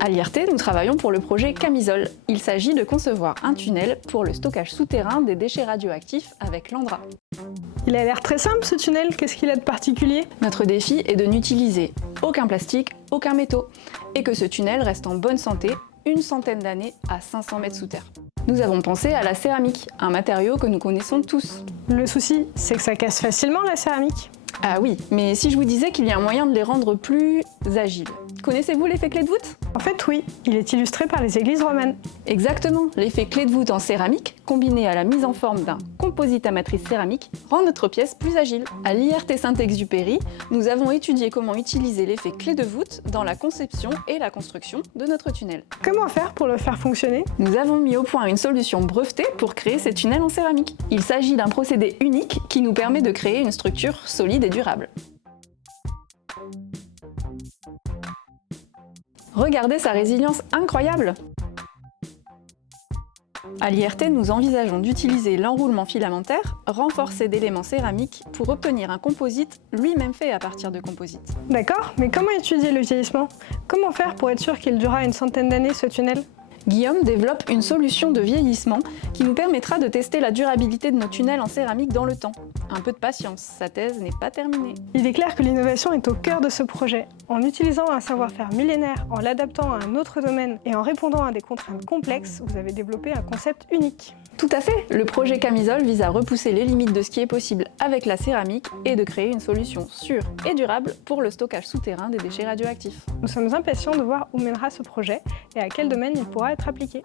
À l'IRT, nous travaillons pour le projet Camisole. Il s'agit de concevoir un tunnel pour le stockage souterrain des déchets radioactifs avec l'Andra. Il a l'air très simple ce tunnel, qu'est-ce qu'il a de particulier? Notre défi est de n'utiliser aucun plastique, aucun métaux, et que ce tunnel reste en bonne santé une centaine d'années à 500 mètres sous terre. Nous avons pensé à la céramique, un matériau que nous connaissons tous. Le souci, c'est que ça casse facilement la céramique. Ah oui, mais si je vous disais qu'il y a un moyen de les rendre plus agiles. Connaissez-vous l'effet clé de voûte? En fait oui, il est illustré par les églises romanes. Exactement, l'effet clé de voûte en céramique, combiné à la mise en forme d'un composite à matrice céramique, rend notre pièce plus agile. À l'IRT Saint-Exupéry, nous avons étudié comment utiliser l'effet clé de voûte dans la conception et la construction de notre tunnel. Comment faire pour le faire fonctionner? Nous avons mis au point une solution brevetée pour créer ces tunnels en céramique. Il s'agit d'un procédé unique qui nous permet de créer une structure solide et durable. Regardez sa résilience incroyable! À l'IRT, nous envisageons d'utiliser l'enroulement filamentaire renforcé d'éléments céramiques pour obtenir un composite lui-même fait à partir de composites. D'accord, mais comment étudier le vieillissement? Comment faire pour être sûr qu'il durera une centaine d'années ce tunnel? Guillaume développe une solution de vieillissement qui nous permettra de tester la durabilité de nos tunnels en céramique dans le temps. Un peu de patience, sa thèse n'est pas terminée. Il est clair que l'innovation est au cœur de ce projet. En utilisant un savoir-faire millénaire, en l'adaptant à un autre domaine et en répondant à des contraintes complexes, vous avez développé un concept unique. Tout à fait! Le projet Camisole vise à repousser les limites de ce qui est possible avec la céramique et de créer une solution sûre et durable pour le stockage souterrain des déchets radioactifs. Nous sommes impatients de voir où mènera ce projet et à quel domaine il pourra être appliqué.